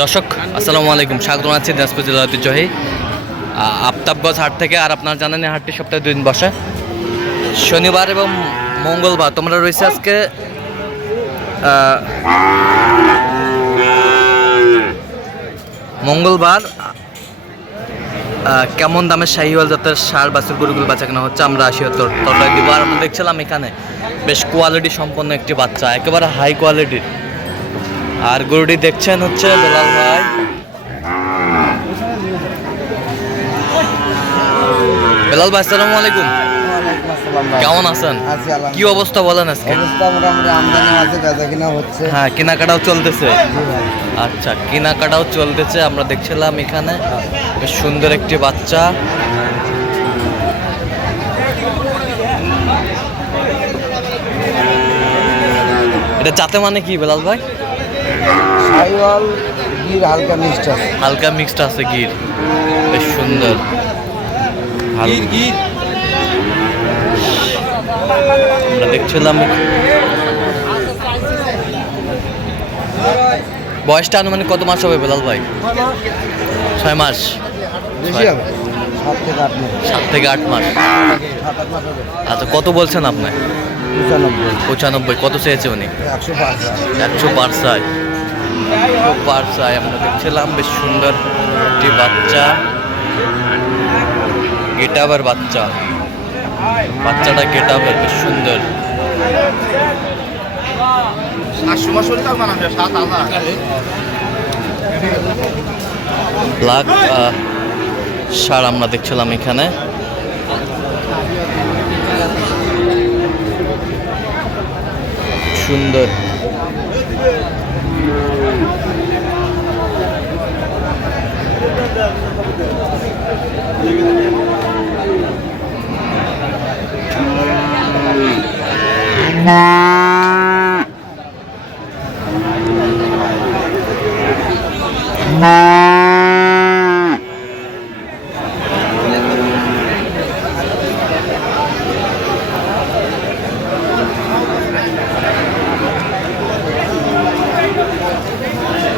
দর্শক, আসসালামু আলাইকুম। স্বাগত জানাচ্ছি দিনাজপুর জেলা ঐতিহ্যবাহী আ- আফতাবগঞ্জ হাট থেকে, আর আপনার জানেন হাটটি সপ্তাহে দুই দিন বসে। শনিবার এবং মঙ্গলবার তোমরা রয়েছে আজকে মঙ্গলবার কেমন দামের শাহিওয়াল জাতের সার বাছুর গরুগুলো বাচ্চা কেনা হচ্ছে আমরা আসি তরকারি দিব আমরা দেখছিলাম এখানে। বেশ কোয়ালিটি সম্পন্ন একটি বাচ্চা, একেবারে হাই কোয়ালিটির আর গরুটি দেখছেন হচ্ছে বেলাল ভাই। বেলাল ভাই আসসালামু আলাইকুম। কেমন আছেন? কি অবস্থা বলেন আজকে? অবস্থা মোটামুটি আমদানি আছে বেচা কিনা হচ্ছে। হ্যাঁ কেনাকাটাও চলতেছে। আচ্ছা কেনাকাটাও চলতেছে। আমরা দেখছিলাম এখানে বেশ সুন্দর একটি বাচ্চা। এটা চাতে মানে কি বেলাল ভাই? সাইওয়াল গির হালকা মিক্সড আছে। হালকা মিক্সড আছে গির। বেশ সুন্দর। হাল- আমরা দেখছিলাম বয়সটা আনুমানিক কত মাস হবে বেলাল ভাই? ছয় মাস। সাত থেকে আট মাস। আচ্ছা কত বলছেন আপনি? পঁচানব্বই। কত চেয়েছে উনি? একশো একশো পার চাই একশো পার আমরা দেখছিলাম বেশ সুন্দর একটি বাচ্চা। গেটাবের বাচ্চা। বাচ্চাটা গেটাবের বেশ সুন্দর। ব্ল্যাক সার আমরা দেখছিলাম এখানে। সুন্দর। দেওয়া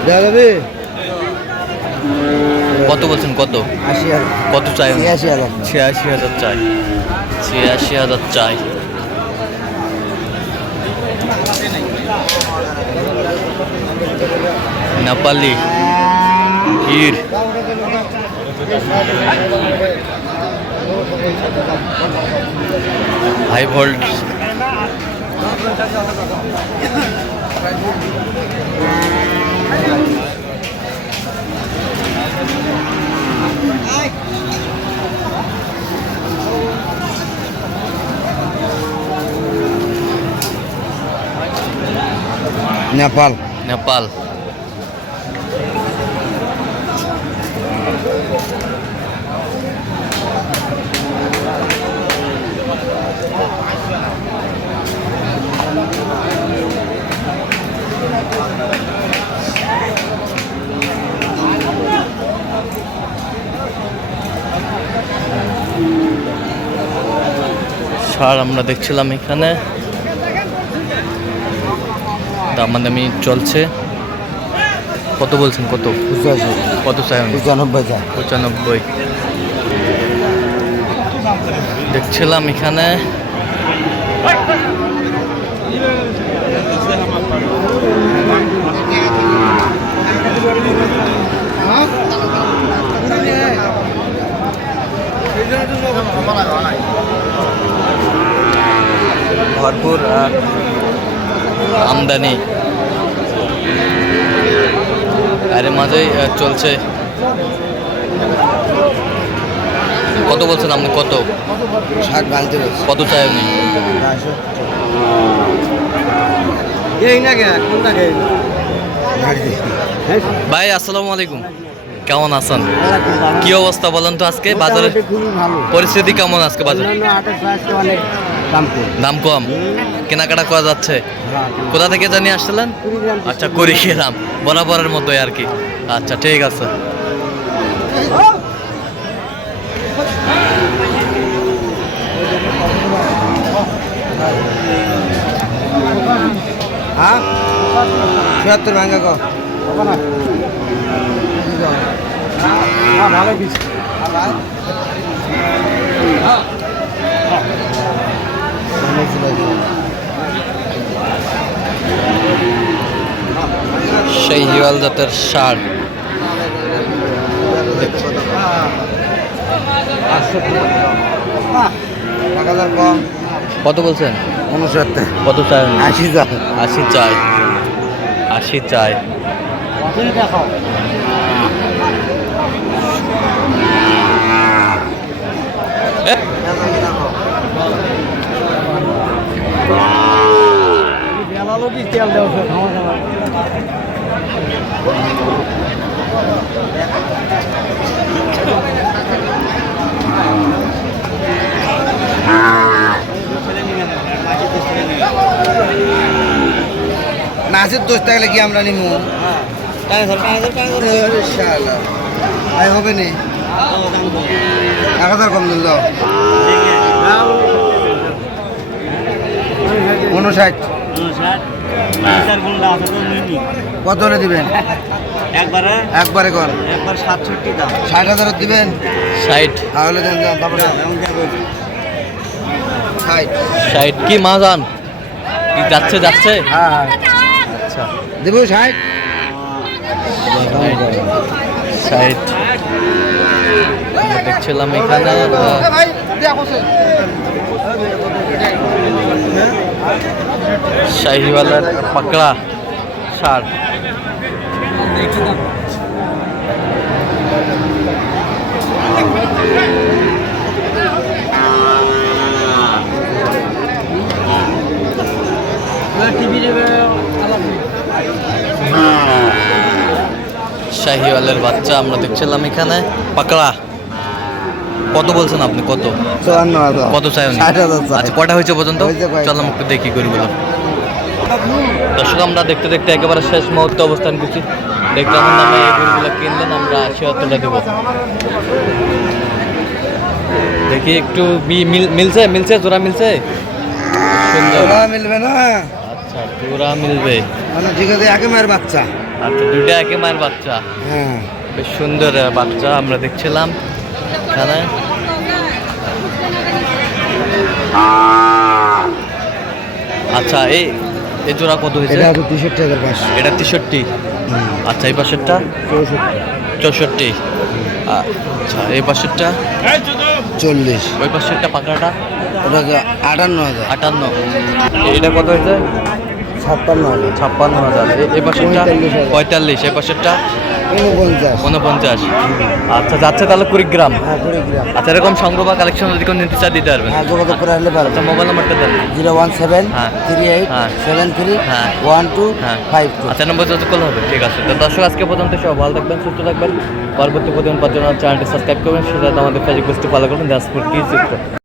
যাবে কত বলছেন কত? আশি কত চাই উনি? ছিয়াশি হাজার। ছিয়াশি হাজার চাই। ছিয়াশি হাজার চাই। Nepali. Gir high volt. Nepal. Nepal. Sir আমরা দেখছিলাম এখানে। দামাদামি চলছে। কত বলছেন? কত? কত? পঁচানব্বই পঁচানব্বই। দেখছিলাম এখানে। আমদানি। আরে মাঝেই চলছে। কত বলছেন আপনি? কত? ষাট ভাঙতে কত চাই আপনি? ভাই আসসালামু আলাইকুম। কেমন আছেন? কি অবস্থা বলেন তো আজকে? বাজারে পরিস্থিতি কেমন আজকে বাজারে? দাম কম। কেনাকাটা করা যাচ্ছে? কোথা থেকে জানি আসছিলেন? আচ্ছা কুড়িগ্রাম। বরাবরের মতোই আর কি। আচ্ছা ঠিক আছে। হ্যাঁ? চুয়াত্তর ভাঙা কো ভালো কিছু। সেই হিওয়াল জাতের সার কত বলছেন? উনসত্তর। কত চাই আশি যাও আশি চাই আশি চাই এ, তেল মাছের দোষ থাকলে কি আমরা নিমু? আই হবে নি? এক হাজার কম দিল। উনষাট কত হলে দিবেন একবারে একবারে কর একবার সাতষট্টি দাম ষাট হাজার দিবেন ষাট তাহলে দেন তারপরে ষাট ষাট কি মাজান কি যাচ্ছে যাচ্ছে হ্যাঁ হ্যাঁ আচ্ছা দেবো ষাট ষাট দেখছিলাম এখানে শাহিওয়ালার পাকড়া সার শাহিওয়ালের বাচ্চা আমরা দেখছিলাম এখানে পাকড়া কত বলছেন আপনি? কত? চুয়ান্ন হাজার। কত চাই। আচ্ছা কটা হয়েছে পর্যন্ত। চলো একটু দেখি গরুগুলো। দর্শক আমরা দেখতে দেখতে একেবারে শেষ মুহূর্তে অবস্থান করছি। দেখতে আমার এই গরুগুলো কিনলেন আমরা হাজার দেবো। দেখি একটু মিলছে? মিলছে? জোড়া মিলছে? ওরা মিলবে না। আচ্ছা জোড়া মিলবে। মানে ঠিক আছে একে মায়ের বাচ্চা। আচ্ছা দুইটা একে মায়ের বাচ্চা। হ্যাঁ। বেশ সুন্দর বাচ্চা আমরা দেখছিলাম। এখানে আচ্ছা এই এই জোড়া কত হয়েছে? এটা হচ্ছে তেষট্টি হাজার পাঁচশো। এটা তেষট্টি? আচ্ছা এই পাশেরটা? চৌষট্টি। চৌষট্টি। আচ্ছা এই পাশেরটা? চল্লিশ। ওই পাশেরটা পাকাটা? ওটা আটান্ন হাজার। আটান্ন। এটা কত হয়েছে? ছাপ্পান্ন হাজার। ছাপ্পান্ন হাজার। এ- পাশেরটা? পঁয়তাল্লিশ। পঁয়তাল্লিশ। পাশেরটা? উনপঞ্চাশ উনপঞ্চাশ আচ্ছা যাচ্ছে তাহলে কুড়িগ্রাম? হ্যাঁ কুড়িগ্রাম। আচ্ছা এরকম সংগ্রহ বা কালেকশন যদি কোনো নিতে চাই দিতে পারবেন? হ্যাঁ যোগাযোগ করে আসলে পারবে আচ্ছা মোবাইল নাম্বারটা দেন। জিরো ওয়ান সেভেন হ্যাঁ। থ্রি এইট হ্যাঁ। সেভেন থ্রি হ্যাঁ। One two five two. আচ্ছা নম্বর যত কল হবে ঠিক আছে। তো দর্শক আজকে পর্যন্ত সব ভালো থাকবেন সুস্থ থাকবেন। পরবর্তী প্রতিদিন জন্য চ্যানেলটি সাবস্ক্রাইব করবেন সেটা আমাদের ফেসবুক পেজটি ফলো করবেন দাসপুর কি চিত্র